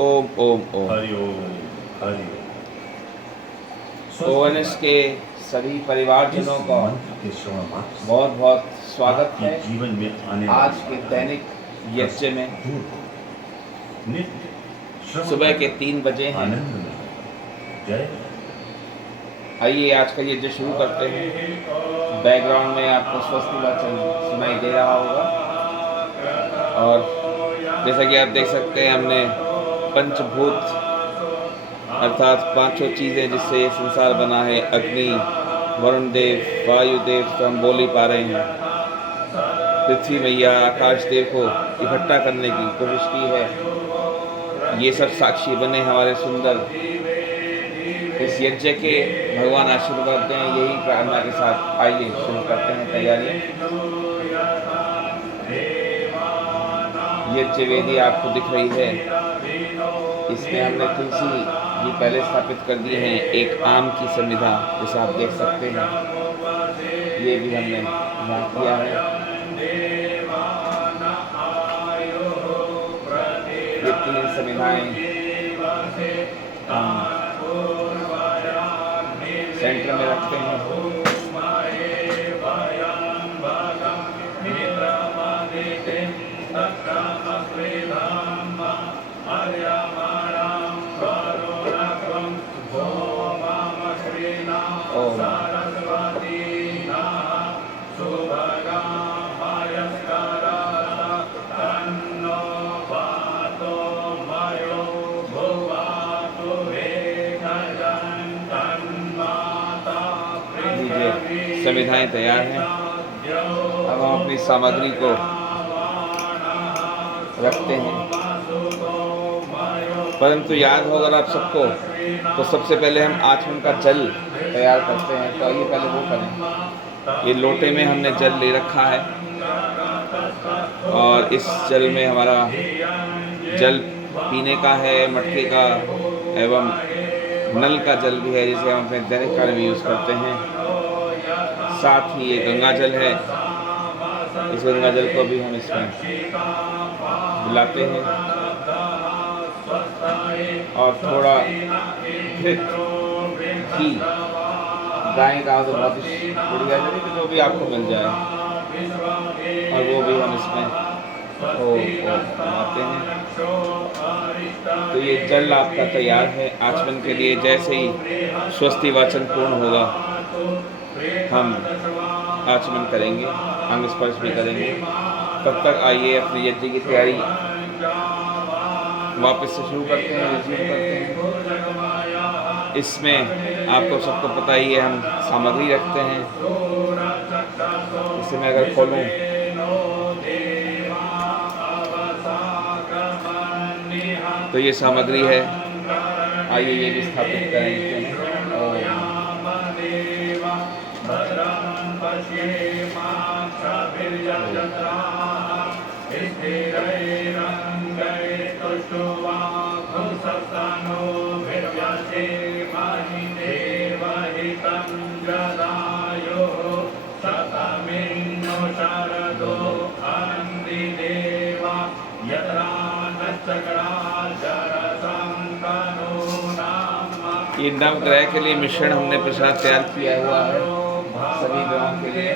ओम ओम ओम। हरि ओम हरि ओम। ONS के सभी परिवारजनों का मंत्र के श्रवण मात्र से बहुत बहुत स्वागत आपके है जीवन में आने आज वाली के बाधाएं दैनिक यज्ञ में। दूर होगी। नित्य श्रवण सुबह के करना 3 बजे हैं। आनंद में होगा। जय। आइए आज का यज्ञ शुरू करते हैं। बैकग्राउंड में आपको स्वस्ति वाचन सुनाई दे रहा होगा और जैसा कि आप देख सकते हैं हमने पंचभूत अर्थात पांचों चीज़ें जिससे ये संसार बना है, अग्नि, वरुण देव, वायु देव तो हम बोल ही पा रहे हैं, पृथ्वी मैया, आकाश देव को इकट्ठा करने की कोशिश की है। ये सब साक्षी बने हमारे सुंदर इस यज्ञ के। भगवान आशीर्वाद दें, यही प्रार्थना के साथ आइए शुरू करते हैं तैयारियां। यज्ञ वेदी आपको दिख रही है, इसमें हमने तुलसी जी पहले स्थापित कर दिए हैं। एक आम की संविधा जैसा आप देख सकते हैं, ये भी हमने यहाँ किया है। ये 3 संविधाएं हम सेंटर में रखते हैं। संविधाएं तैयार हैं। अब हम अपनी सामग्री को रखते हैं, परंतु याद हो अगर आप सबको तो सबसे पहले हम आचमन का जल तैयार करते हैं। तो आइए पहले वो करें। ये लोटे में हमने जल ले रखा है और इस जल में हमारा जल पीने का है, मटके का एवं नल का जल भी है जिसे हम अपने दैनिक कार्य में यूज़ करते हैं। साथ ही ये गंगा जल है, इस गंगा जल को भी हम इसमें मिलाते हैं और थोड़ा घी, गाय का तो बहुत ही बढ़िया जल है, जो भी आपको मिल जाए, और वो भी हम इसमें मिलाते हैं। तो ये जल आपका तैयार है आचमन के लिए। जैसे ही स्वस्ति वाचन पूर्ण होगा हम आचमन करेंगे, अंग स्पर्श भी करेंगे। तब तक आइए अपनी यज्ञ की तैयारी वापस से शुरू करते हैं, रिज्यूम करते हैं। इसमें आपको सबको पता ही है हम सामग्री रखते हैं। इसे मैं अगर खोलूँ तो ये सामग्री है। आइए ये भी स्थापित करेंगे। ये नवग्रह के लिए मिश्रण हमने प्रसाद तैयार किया हुआ है सभी ग्रहों के लिए।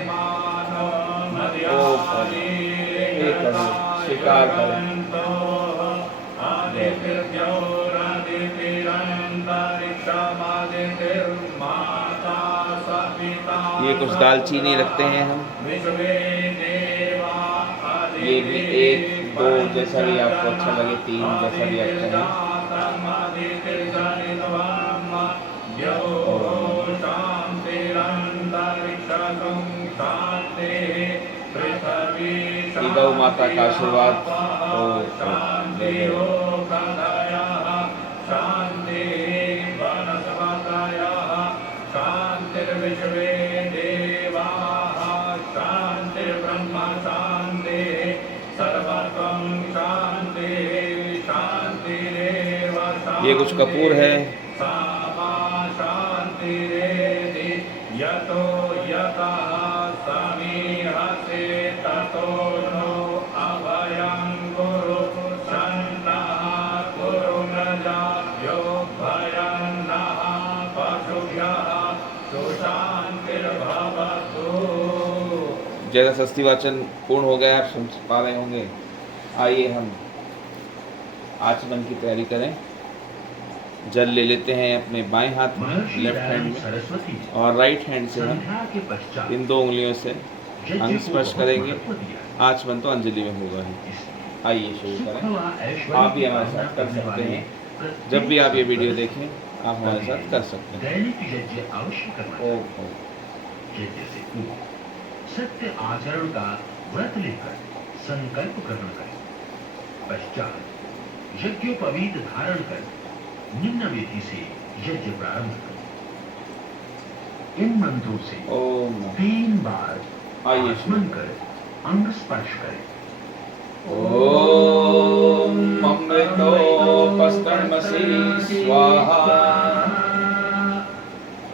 स्वीकार करें। ये कुछ दालचीनी रखते हैं हम, ये भी 1 2 जैसा भी आपको अच्छा लगे, 3 जैसा भी अच्छा है। गौ माता का आशीर्वाद ये कुछ कपूर है। जैसा षष्ठी वाचन पूर्ण हो गया, आप समझ पा रहे होंगे। आइए हम आचमन की तैयारी करें। जल ले लेते हैं अपने बाएं हाथ में, लेफ्ट हैंड में, और राइट हैंड से हम इन 2 उंगलियों से अंग स्पर्श करेंगे। आचमन तो अंजलि में होगा ही। आइए शुरू करें। आप भी हमारे साथ कर सकते हैं। जब भी आप ये वीडियो देखें, आप हमारे साथ कर सकते हैं। ओम सत्य आचरण का व्रत लेकर संकल्प ग्रहण करें। पश्चात यज्ञोपवीत धारण कर निम्न विधि से यज्ञ प्रारंभ करें। इन मंत्रों से ओम 3 बार आइए आचमन कर अंग स्पर्श करें। ओम अमृतोपस्तमसि स्वाहा।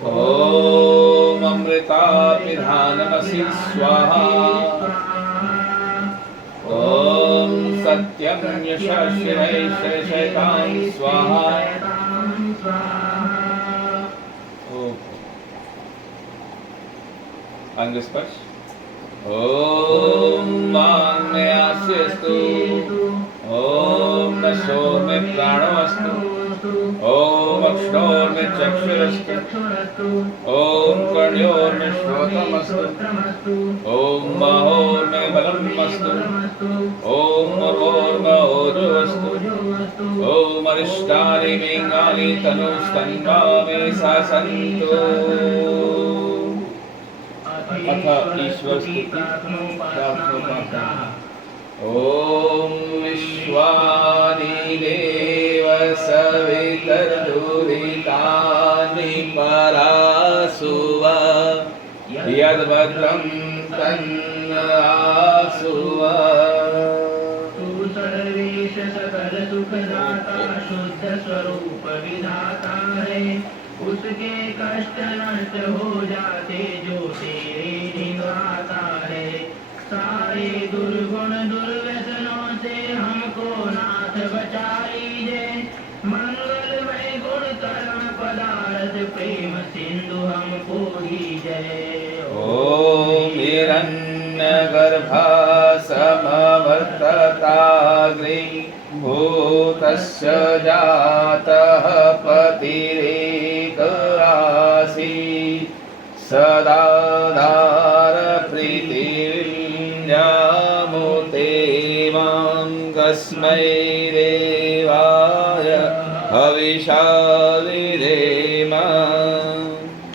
ओम अमृतापिधानमसि स्वाहा। ओम सत्यं यशस्विनैश्वर्यशैतां स्वाहा। अंग स्पर्श। ओम वाङ्मयास्यस्तु। ओम नशोर्मे प्राणोऽस्तु। ओम अक्षरोर्मे चक्षुरस्तु। ओम कर्ण्योर्मे श्रोत्रमस्तु। ओम बाहोर्मे बलमस्तु। ओम मरोर्मे ओजोऽस्तु। ओम अरिष्टानि लिङ्गानि तनुस्तन्वा मे सन्तु। अथ ईश्वर स्तुति प्रार्थना। ओम विश्वानि देव सवितर्दुरितानि परासुव। यद्भद्रं तन्नासुव। तू सर्वेश सकल सुखदाता शुद्ध स्वरूप विधाता है। उसके कष्ट नष्ट हो जाते जो तेरे निभाता है। सारे दुर्गुण दुर्व्यसनों से हमको नाथ बचा लीजे। मंगलमय गुण कर्म पदार्थ प्रेम सिंधु हमको दीजे। ओम हिरण्यगर्भा समवर्तताग्रे भूतस्य जातः पतिरेक आसीत्। सदा धारप्रीतिर्जामुते मां कस्मै देवाय हविषा विधेम।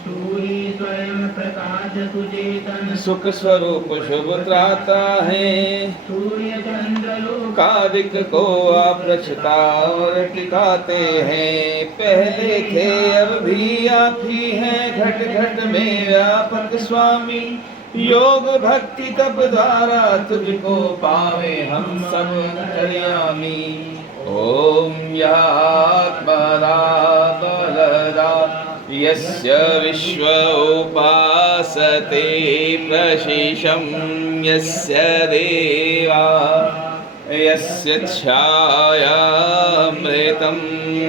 तू ही स्वयं प्रकाश सुचेतन सुख स्वरूप शुभ त्राता है। सूर्य चंद्र लोक कादिक को आप रचता और टिकाते हैं। पहले थे अब भी आप ही हैं, घट घट में व्यापक स्वामी। योग भक्ति तप द्वारा तुझको पावे हम सब अंतर्यामी। ओम यह आत्मदा बलदा यस्य विश्व उपासते प्रशिशं यस्य देवा यस्य छायामृतं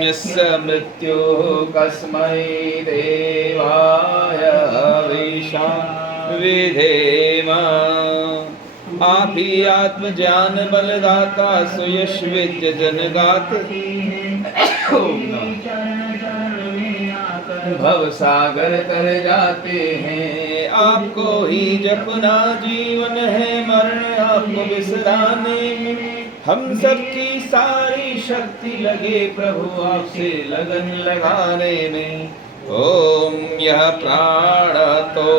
यस्य मृत्युः कस्मै देवाय हविषा विधेम। आप ही आत्मज्ञान बलदाता सुयश विद्य जनगाते। भव सागर तर जाते हैं। आपको ही जपना जीवन है, मरण आपको बिसराने में। हम सबकी सारी शक्ति लगे प्रभु आपसे लगन लगाने में। ओम यह प्राण तो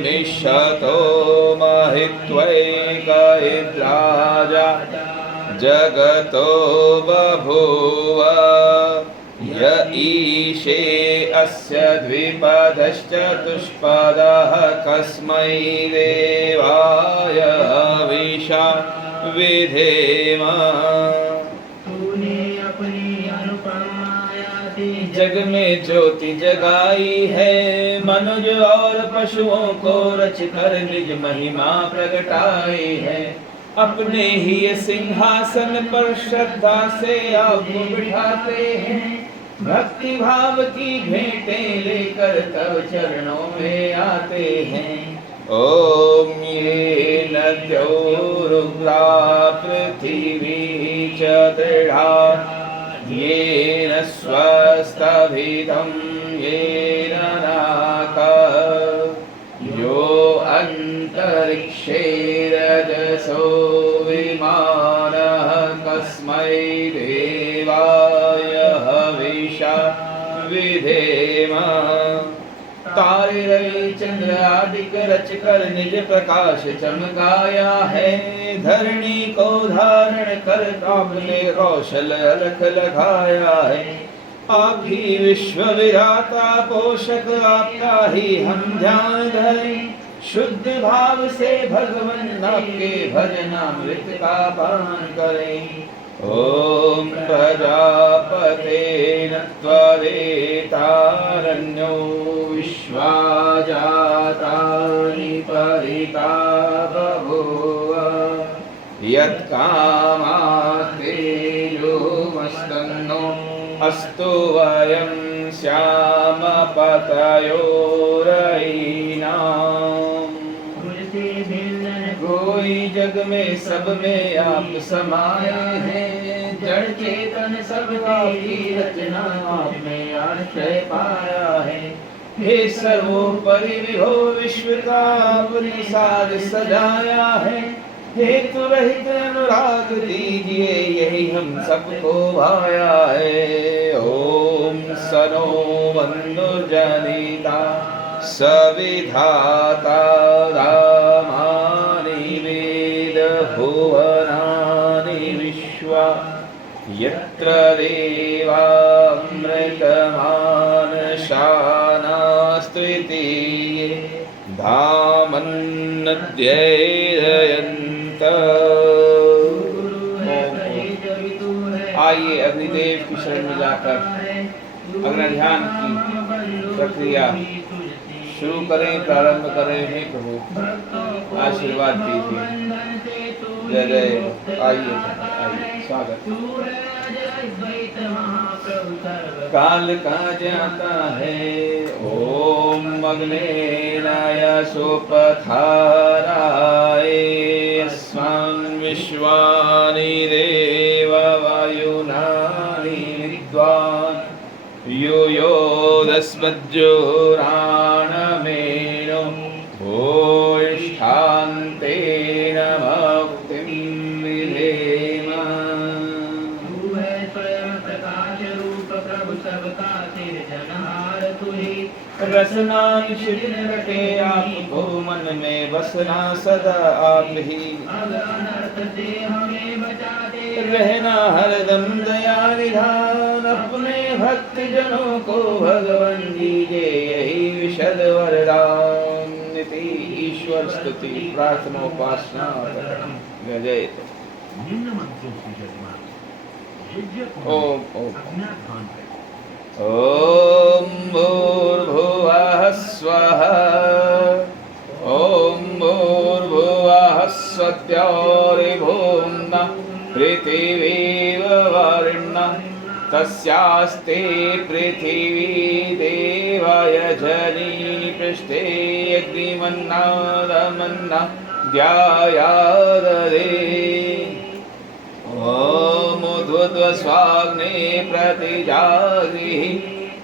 निशतो महित्वैकैर्राजा जगतो बभूव। य ईशे अस्य द्विपदश्चतुष्पदः कस्मै देवाय हविषा विधेम। तूने अपनी अनुपम माया से जग में ज्योति जगाई है। मनुज और पशुओं को रच कर निज महिमा प्रगटाई है। अपने ही ये सिंहासन पर श्रद्धा से आपको बिठाते हैं। भक्ति भाव की भेंटें लेकर तब चरणों में आते हैं। ॐ येन द्यौरुग्रा पृथिवी च दृढा येन स्वस्तभितं येन नाकः यो अन्तरिक्षे रजसो विमानः कस्मै देवाय हविषा विधेम। तारे रवि चंद्र आदि रच कर निज प्रकाश चमकाया है, धरणी को धारण कर आपने कौशल अलख लगाया है। आप ही विश्व विधाता पोषक आपका ही हम ध्यान धरें, शुद्ध भाव से भगवान आपके भजनामृत का पान करें। ओम प्रजापतेन त्वरेतारण्यो विश्वा जातानि परिता बभूव, यत्कामास्तेजोमस्तन्नो अस्तु वयं श्याम पतयोरयिनाम्। कोई जग में सब में आप समाये हैं, जड़ चेतन सब की रचना आपने आश्रय पाया है। हे सर्वोपरि विभो विश्व का आपने साज सजाया है, हेतु रहित अनुराग दीजिए यही हम सबको भाया है। ओम सनो वन्दुर्जनिता सविधाता रामानि वेद भुवनानि विश्वा, यत्र देवामृतमानशानास्त्वितीये धामन्नद्यैरयन्त। आइए अग्निदेव की शरण में जाकर अग्नि ध्यान की प्रक्रिया शुरू करें, प्रारंभ करें। हे प्रभु आशीर्वाद दीजिए। जय जय। आइए स्वागत। काल का जाता है ओम अग्नेनाय सोपथाराय, अस्मान् विश्वानि देव वायुनानि विद्वान्, यूयोदस्मज्जोराणमेनो भूयिष्ठान्तेन मुक्तिं विधेम। तू है स्वयं प्रकाश रूप प्रभु सबका सिरजनहार तू ही, रसना निश्चित रखे आपको मन में बसना सदा आप ही। अनर्थ से हमें बचाते रहना हरदम दया निधान, अपने भक्त जनों को भगवान दीजिए यही विशद वरदान। निति ईश्वर स्तुति प्रार्थना उपासना करणम। जय जय। निम्न मंत्रों से यजमान यज्ञ ओम ओम अज्ञात भान है। ओम भूर्भुवः स्वः, ओम भूर्भुवः स्वद्योरिभूम् पृथिवीव वरुणः, तस्यास्ते पृथिवी देवयजनी पृष्ठे अग्निमन्नादमन्ना ध्यायाददे। ओम उद्वस्वाग्ने प्रतिजागृहि,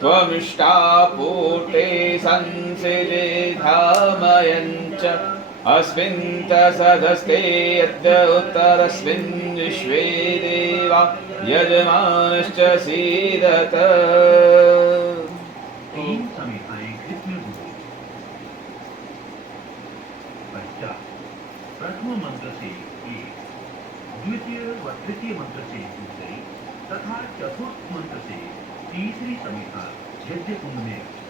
त्वमिष्टापूर्ते संसिजे धामयञ्च, अस्मिन् तसदस्ते अद्य उत्तरस्मिन् विश्वे देवा यजमानश्च सीदत। तीन समिधाएं घृत में डूबी। पश्चात प्रथम मंत्र से एक, द्वितीय व तृतीय मंत्र से दूसरी तथा चतुर्थ मंत्र से तीसरी समिधा यज्ञ कुंड में रखी।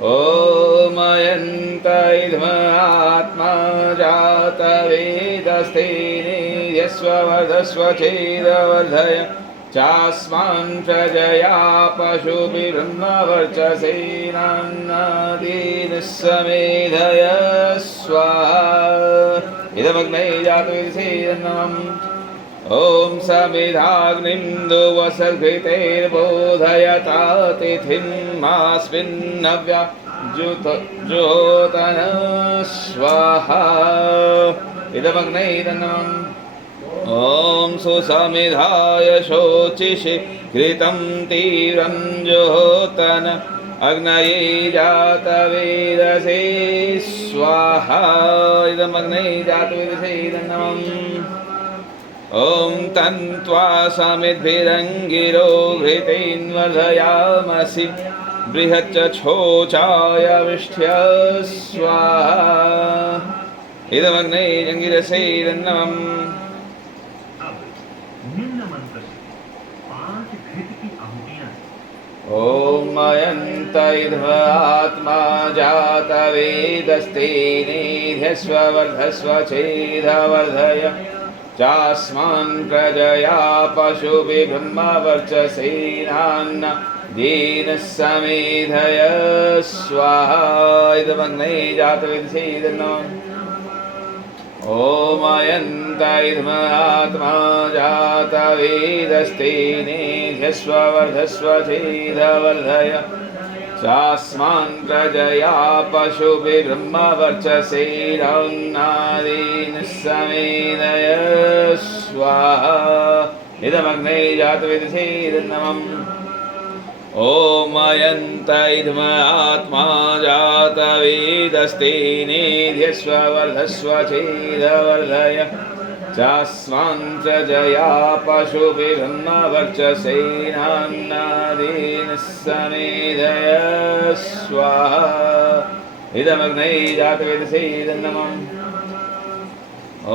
ओम अयंत आत्मा जात वेदस्तेने यस्व वर्धस्व चेदवर्धय, चास्मान् प्रजया पशुभिर्ब्रह्मवर्चसेनान्नादीन् समेधय स्वाहा। इदमग्ने जातवेदसेनम्। ओम समिधाग्निन्दुवसर्घृतेर्बोधयता तिथिमास्मिन्नव्या ज्योतन स्वाहा इदमग्नैरन्नम् ॐ सुसमिधाय शोचिषि घृतं तीव्रं ज्योतन अग्नये जातवेदसे स्वाहा इदमग्नये जातवेदसे नमः ॐ तन्त्वा समिद्भिरङ्गिरो घृतेन्वर्धयामसि बृहच्चोचाय विष्ठ्य स्वाहा इदमग्नये जङ्गिरसे नमः अब निम्न मंत्र से 5 घृत की आहुतियां ॐ मयन्त आत्मा जातवेदस्तेनेध्यस्व वर्धस्व छेदवर्धय चास्मान् प्रजया पशुभिः ब्रह्मवर्चसेनान्न दीनः समेधय स्वाहा इदमग्नये जातवेदसे नमः ॐ अयन्त आत्मा जातवेदस्तेनेध्यस्व वर्धस्व छेदवर्धय चास्मान् प्रजया पशुभिः ब्रह्मवर्चसेनान्नादीनः समेधय स्वाहा इदमग्नये जातवेदसे नमः ॐ अयन्त आत्मा जातवेदस्तेनेध्यस्व वर्धस्व छेदवर्धय चास्मान् प्रजया पशुभिः ब्रह्मवर्चसेनान्नादीनः समेधय स्वाहा इदमग्नये जातवेदसे नमः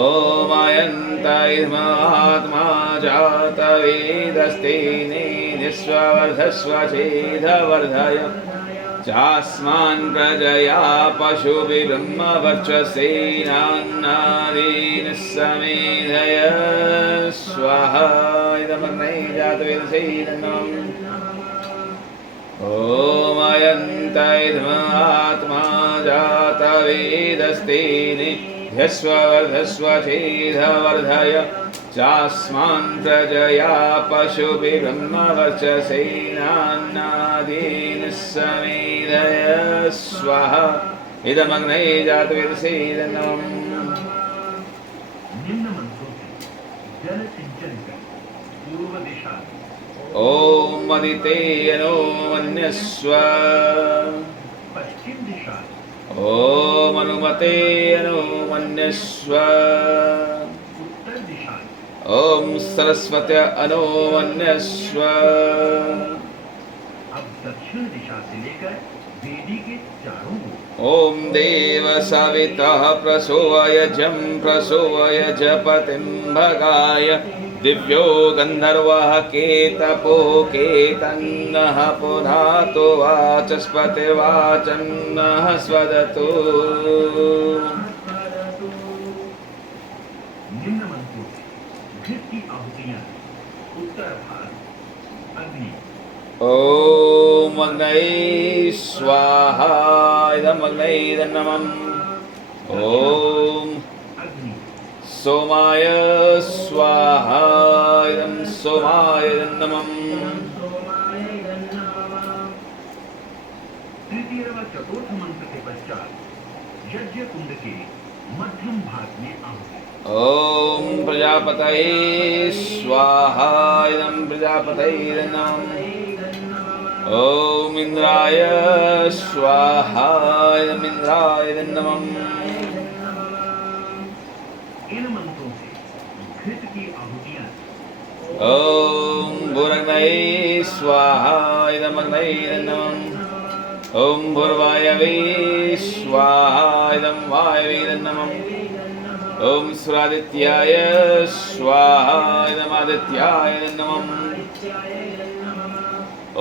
ॐ अयन्त आत्मा जातवेदस्तेनेध्यस्व वर्धस्व छेदवर्धय चास्मान् प्रजया पशुभिः ब्रह्मवर्चसेनान्नादीनः समेधय स्वाहा इदमग्नये जातवेदसे नमः ॐ अयन्त आत्मा जातवेदस्तेनेध्यस्व वर्धस्व छेदवर्धय चास्मान् प्रजया पशुभिः ब्रह्मवर्चसेनान्नादीनः समेधय स्वाहा इदमग्नये जातवेदसे नमः निम्न मंत्रों से जल सिंचन कर पूर्व दिशा में ॐ मदितेयनो मन्यस्व पश्चिम दिशा में ॐ अनुमतेयनो मन्यस्व उत्तर दिशा में ॐ सरस्वत्य अनो मन्यस्व अब दक्षिण दिशा से लेकर वेदी के चारों ओर ॐ देव सवितः प्रसोवयजं प्रसोवयजपतिं भगाय दिव्यो गन्धर्वः केतपो केतन्नः पुनातो वाचस्पतिर्वाचन्नः स्वदतु निम्न मंत्रों से घृत की आहुतियां उत्तर भाग अग्नि ॐ अग्नये स्वाहा इदमग्नये नमः ॐ अग्नि सोमाय स्वाहा इदं सोमाय नमः तृतीय व चतुर्थ मंत्र के पश्चात यज्ञ कुंड के मध्यम भाग में आहुति ॐ प्रजापतये स्वाहा इदं प्रजापतये नमः ॐ इन्द्राय स्वाहा इदं इन्द्राय नमः इन मंत्रों से घृत की आहुतियां ॐ भूरग्नये स्वाहा इदमग्नये नमः ॐ भूर्वायवे स्वाहा इदं वायवे नमः ॐ सुरादित्याय स्वाहा इदमादित्याय नमः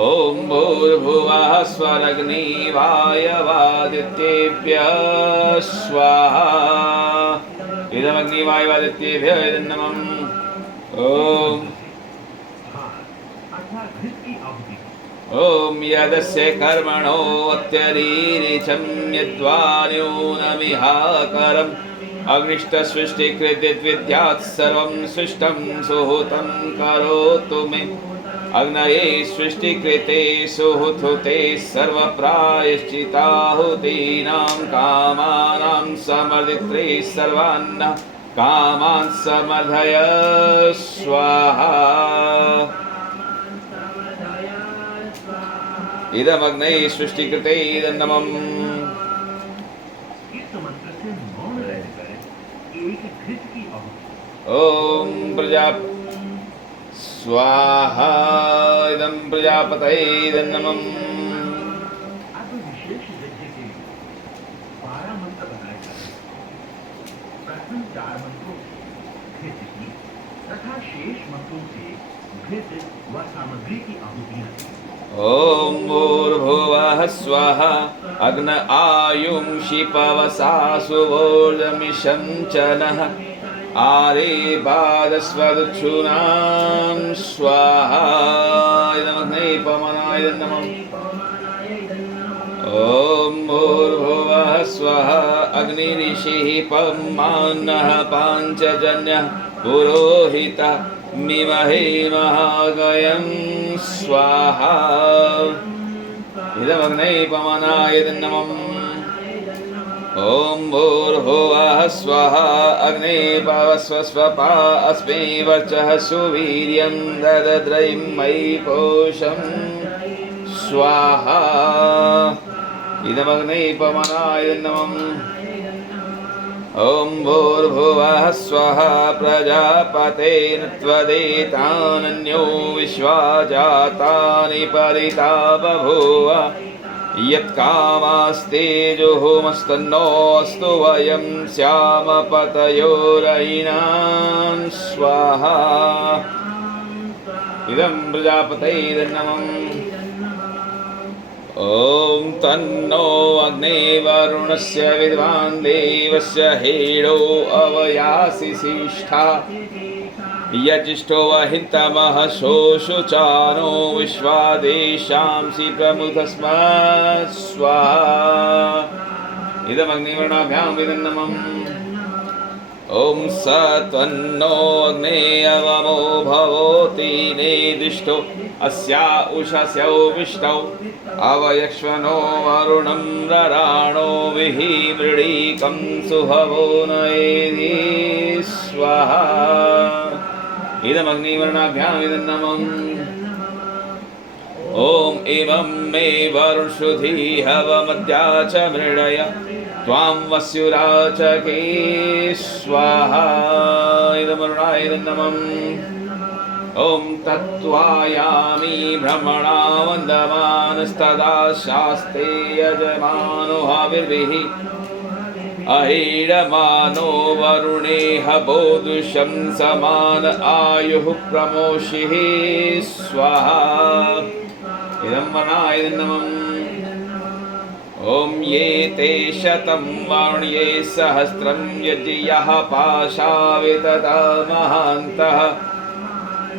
ॐ भूर्भुवः स्वरग्निवायवादित्येभ्यः स्वाहा इदमग्निवायवादित्येभ्यः नमः ॐ अर्थात घृत की आहुति ॐ यदस्य कर्मणो अत्यरीरिचं यद्वान्यूनमिहाकरम् अग्निष्टसृष्टिकृद्विद्यात् सर्वं सृष्टं सुहूतं करोतु मे अग्नये सृष्टिकृते सुहुते सर्वप्रायश्चिताहुतीनां कामानां समर्दित्रे सर्वान् कामान् समर्धय स्वाहा। इदमग्ने सृष्टिकृते इदन्नमम्। इस मंत्र से मौन रहकर एक घृत की आहुति ओम प्रजा स्वाहा इदं प्रजापतये इदन्नमम्। अब विशेष यज्ञ के लिए 12 मंत्र बनाए जाते हैं। प्रथम 4 मंत्रों से घृत की तथा शेष मंत्रों से घृत व सामग्री की आहुतियां हैं। ओम भूर्भुवः स्वाहा अग्न आयुं शिपवसा सुवोर्जमिषं च नः आरे बाधस्वदक्षुणां स्वाहा। इदमग्ने पवनाय नमः। ओम भूर्भुवः स्वः अग्निऋषिः पवमानः पाञ्चजन्यः पुरोहितः मिमहे महागयं स्वाहा। इदमग्ने पवनाय नमः। ओम भूर्भुवः स्वः अग्ने पवस्व स्वपा अस्मै वर्चः सुवीर्यं ददद्रयं मयि पोषं स्वाहा। इदमग्ने पवनाय नमः। ओम भूर्भुवः स्वः प्रजापतेन त्वदेतानन्यो विश्वा जातानि परिता बभूव यत्कामास्तेजोमस्तन्नोऽस्तु वयं स्याम पतयोरयिनां स्वाहा। इदं प्रजापतये नमः। ओम तन्नो अग्ने वरुणस्य विद्वान् देवस्य हेडो अवयासि सिष्ठा यजिष्ठो वहितमः शोषुचानो विश्वादेशांसि प्रमुखस्मत् स्वाहा। इदमग्निवर्णाभ्याम् इदन्नमम्। ओम सत्वन्नो अग्ने अवमो भवोति नेदिष्टो अस्या उषस्यौ विष्टौ अवयक्ष्वनो वरुणं रराणो विहि मृळीकं सुहवो नयेति स्वाहा। इदमग्निवर्णाभ्याम् इदन्नमम्। ओम एवं मे वरुणश्रुधि हवमद्या च मृडय त्वां वस्युराचके स्वाहा। इदमरुणाय नमः। ओम तत्त्वायामि भ्रमणा वन्दमानस्तदा शास्ते यजमानो हविर्भिः अहीडमानो वरुणेह बोधुषं समान आयुः प्रमोषिः स्वाहा। इदं वरुणाय नमः। ओम ये ते शतं वाण्ये सहस्रं यज्ञयः पाशा विदधा महान्तः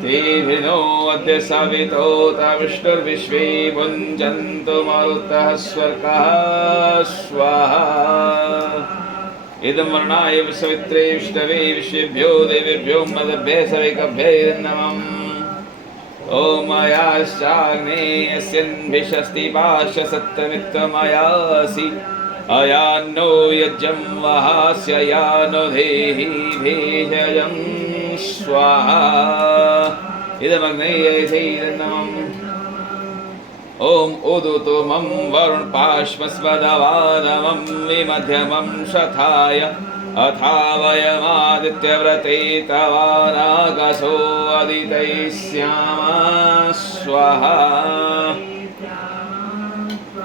तेभिनो अद्य सवितोत विष्णुर्विश्वे भुञ्जन्तु मरुतः स्वर्गः स्वाहा। इदं वर्णाय विश्ववित्रे विष्णवे विश्वेभ्यो देवेभ्यो मदभ्यः सविकभ्यः नमः। ओम अयाश्चाग्नेयस्यन्भिषस्ति पाशसत्रमित्तमयासि अयान्नो यज्ञं वहास्य यानो देहि भेषजं स्वाहा। इदमग्ने यजैर्नमम्। ओम उदुतुमं वरुण पाश्मस्वदवादमं विमध्यमं शथाय अथावयमादित्यव्रते तवानागसो अदितैः स्याम स्वाहा।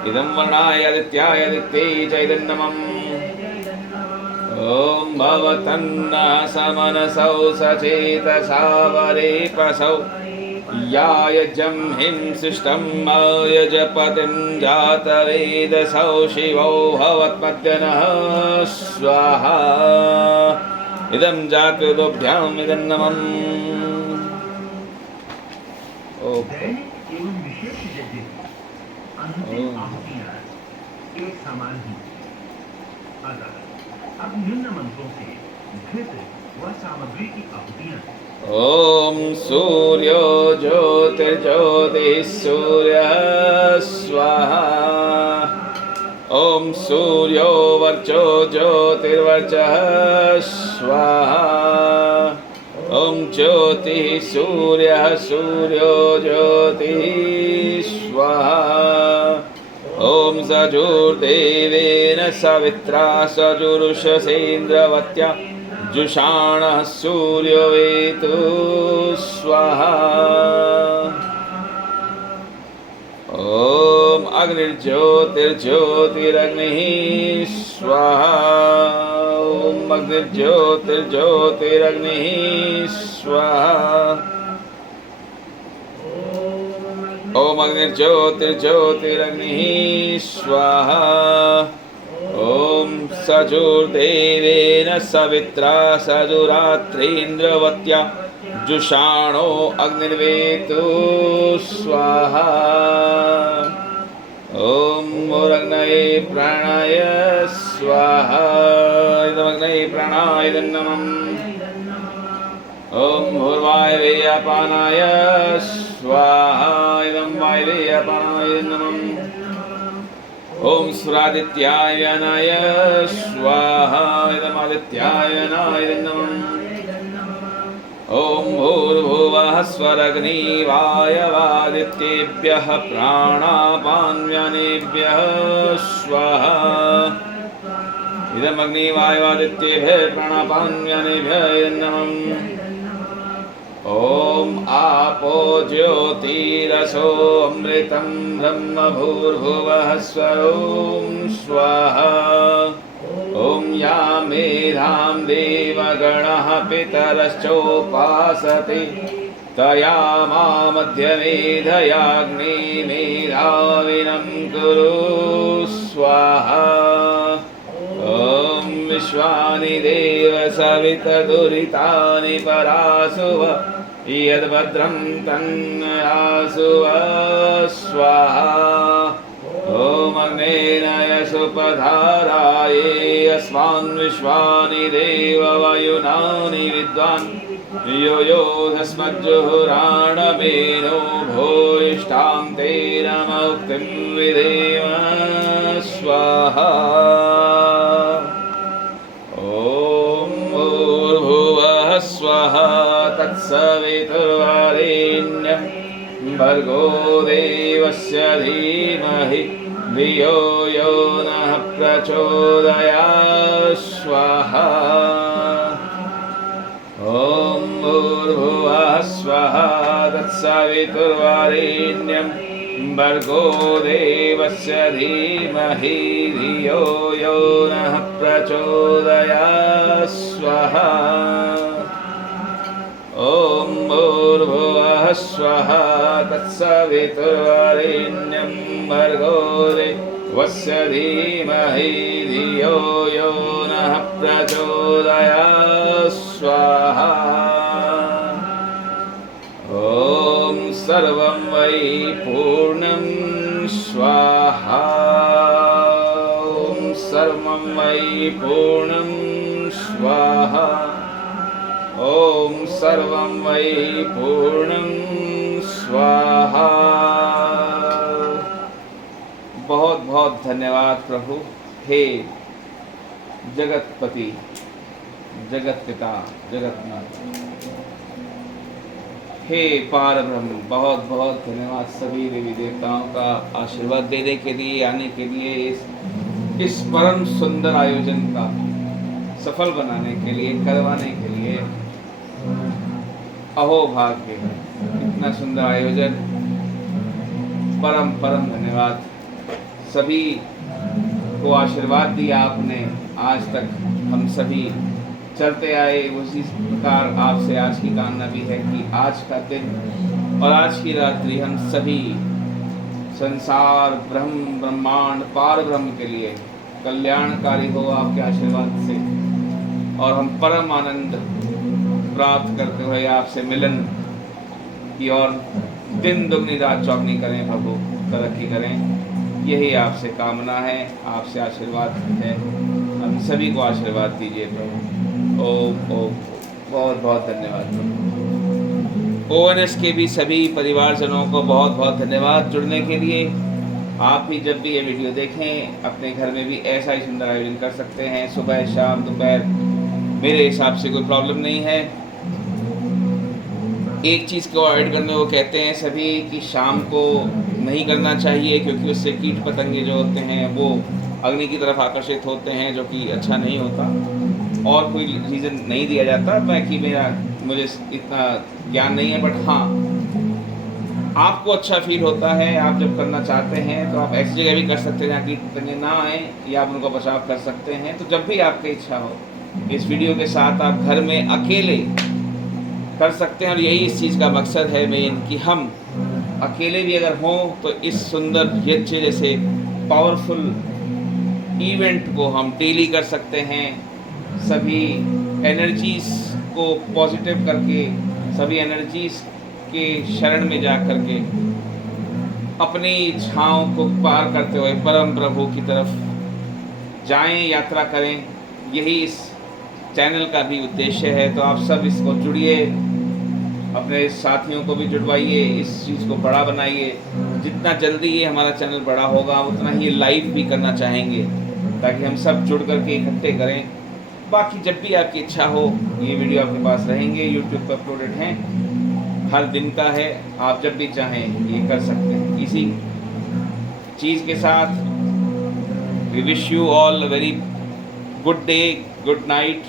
इदं वर्णाय आदित्याय आदित्यै च इदन्नमम्। ओम भवतन्नः समनसौ सचेतसा वरेपसौ या यज्ञं हिं सृष्टं यजपतिं जातवेदसौ शिवो भवत्मद्यनः स्वाहा। इदं जातवेदोभ्याम् इदन्नमम्। दैनिक एवं विशेष यज्ञ की अंतिम आहुतियां एक समान ही। अतः अब निम्न मंत्रों से घृत व सामग्री की आहुतियां ॐ सूर्यो ज्योतिर्ज्योतिः सूर्यः स्वाहा। ॐ सूर्यो वर्चो ज्योतिर्वर्चः स्वाहा। ॐ ज्योतिः सूर्यः सूर्यो ज्योतिः स्वाहा। ॐ सजुर्देवेन सवित्रा सजुरुषसेन्द्रवत्या जुषाणः सूर्यवेतु स्वाहा। ॐ अग्निर्ज्योतिर्ज्योतिरग्निः स्वाहा। ॐ अग्निर्ज्योतिर्ज्योतिरग्निः स्वाहा। ॐ अग्निर्ज्योतिर्ज्योतिरग्निः स्वाहा। ॐ सजुर्देवेन सवित्रा सजुरात्रीन्द्रवत्या जुषाणो अग्निर्वेतु स्वाहा। ॐ मूरग्नये प्राणाय स्वाहा। इदमग्नये प्राणाय नमः। ॐ भूर्वायवेयपानाय स्वाहा। इदं वायवेयपानाय नमः। ॐ सुरादित्याय व्यानाय स्वाहा। इदमादित्याय नाय नमः। ॐ भूर्भुवः स्वरग्निवायवादित्येभ्यः प्राणापान्व्यानेभ्यः स्वाहा। इदमग्निवायवादित्येभ्यः प्राणापान्व्यानेभ्यः नमः। ॐ आपो ज्योतिरसो अमृतं ब्रह्म भूर्भुवः स्वरों स्वाहा। ॐ या मेधां देवगणः पितरश्चोपासते तया मा मध्यमेधयाग्निमेधाविनं कुरु स्वाहा। ॐ विश्वानि देव सवितदुरितानि परासुव यद्भद्रं तन्नयासुव स्वाहा। ॐ अग्नेन यशोपधाराये अस्मान् विश्वानि देव वायुनानि विद्वान् यो धस्मज्जुहुराणवेनो भूयिष्ठां ते नमोक्तिं विधेम स्वाहा। ॐ भूर्भुवः स्वः तत्सवितुर्वरेण्यं भर्गो देवस्य धीमहि धियो यो नः प्रचोदयात् स्वाहा। ॐ भूर्भुवः स्वः तत्सवितुर्वरेण्यं भर्गो देवस्य धीमहि धियो यो नः प्रचोदयात् स्वाहा। ॐ भूर्भुवः स्वः तत्सवितुर्वरेण्यं भर्गो देवस्य धीमहि धियो यो नः प्रचोदयात् स्वाहा। ॐ सर्वं वै पूर्णं स्वाहा। ॐ सर्वं वै पूर्णं स्वाहा। ॐ सर्वं वै पूर्णं स्वाहा। बहुत बहुत धन्यवाद प्रभु। हे जगतपति, जगत पिता, जगतनाथ, हे पार ब्रह्म, बहुत बहुत धन्यवाद सभी देवी देवताओं का आशीर्वाद देने के लिए, आने के लिए, इस परम सुंदर आयोजन का सफल बनाने के लिए, करवाने के लिए। अहो भाग्य, इतना सुंदर आयोजन, परम परम धन्यवाद। सभी को आशीर्वाद दिया आपने, आज तक हम सभी चलते आए, उसी प्रकार आपसे आज की कामना भी है कि आज का दिन और आज की रात्रि हम सभी संसार, ब्रह्म, ब्रह्मांड, पार ब्रह्म के लिए कल्याणकारी हो आपके आशीर्वाद से, और हम परम आनंद प्राप्त करते हुए आपसे मिलन की और दिन दुगनी रात चौगनी करें प्रभु, तरक्की करें। यही आपसे कामना है, आपसे आशीर्वाद है। हम सभी को आशीर्वाद दीजिए प्रभु। ओम ओम। बहुत बहुत धन्यवाद प्रभु। ONS के भी सभी परिवारजनों को बहुत बहुत धन्यवाद जुड़ने के लिए। आप भी जब भी ये वीडियो देखें अपने घर में भी ऐसा ही सुंदर आयोजन कर सकते हैं, सुबह शाम दोपहर, मेरे हिसाब से कोई प्रॉब्लम नहीं है। एक चीज़ को अवॉइड करने वो कहते हैं सभी कि शाम को नहीं करना चाहिए, क्योंकि उससे कीट पतंगे जो होते हैं वो अग्नि की तरफ आकर्षित होते हैं, जो कि अच्छा नहीं होता। और कोई रीज़न नहीं दिया जाता, बाकी मुझे इतना ज्ञान नहीं है, बट हाँ, आपको अच्छा फील होता है, आप जब करना चाहते हैं तो आप ऐसी जगह भी कर सकते हैं जहाँ कीट पतंगे ना आए, या आप उनका बचाव कर सकते हैं। तो जब भी आपकी इच्छा हो, इस वीडियो के साथ आप घर में अकेले कर सकते हैं। और यही इस चीज़ का मकसद है मेन, कि हम अकेले भी अगर हों तो इस सुंदर यज्ञ जैसे पावरफुल इवेंट को हम डेली कर सकते हैं। सभी एनर्जीज़ को पॉजिटिव करके, सभी एनर्जीज़ के शरण में जा कर के अपनी इच्छाओं को पार करते हुए परम प्रभु की तरफ जाएं, यात्रा करें। यही इस चैनल का भी उद्देश्य है। तो आप सब इसको जुड़िए, अपने साथियों को भी जुड़वाइए, इस चीज़ को बड़ा बनाइए। जितना जल्दी ये हमारा चैनल बड़ा होगा उतना ही लाइव भी करना चाहेंगे, ताकि हम सब जुड़ करके इकट्ठे करें। बाकी जब भी आपकी इच्छा हो, ये वीडियो आपके पास रहेंगे, यूट्यूब पर अपलोडेड हैं, हर दिन का है, आप जब भी चाहें ये कर सकते हैं। इसी चीज़ के साथ we wish you all a very good day, good night,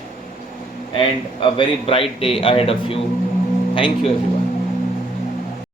and a very bright day ahead of you. Thank you everyone.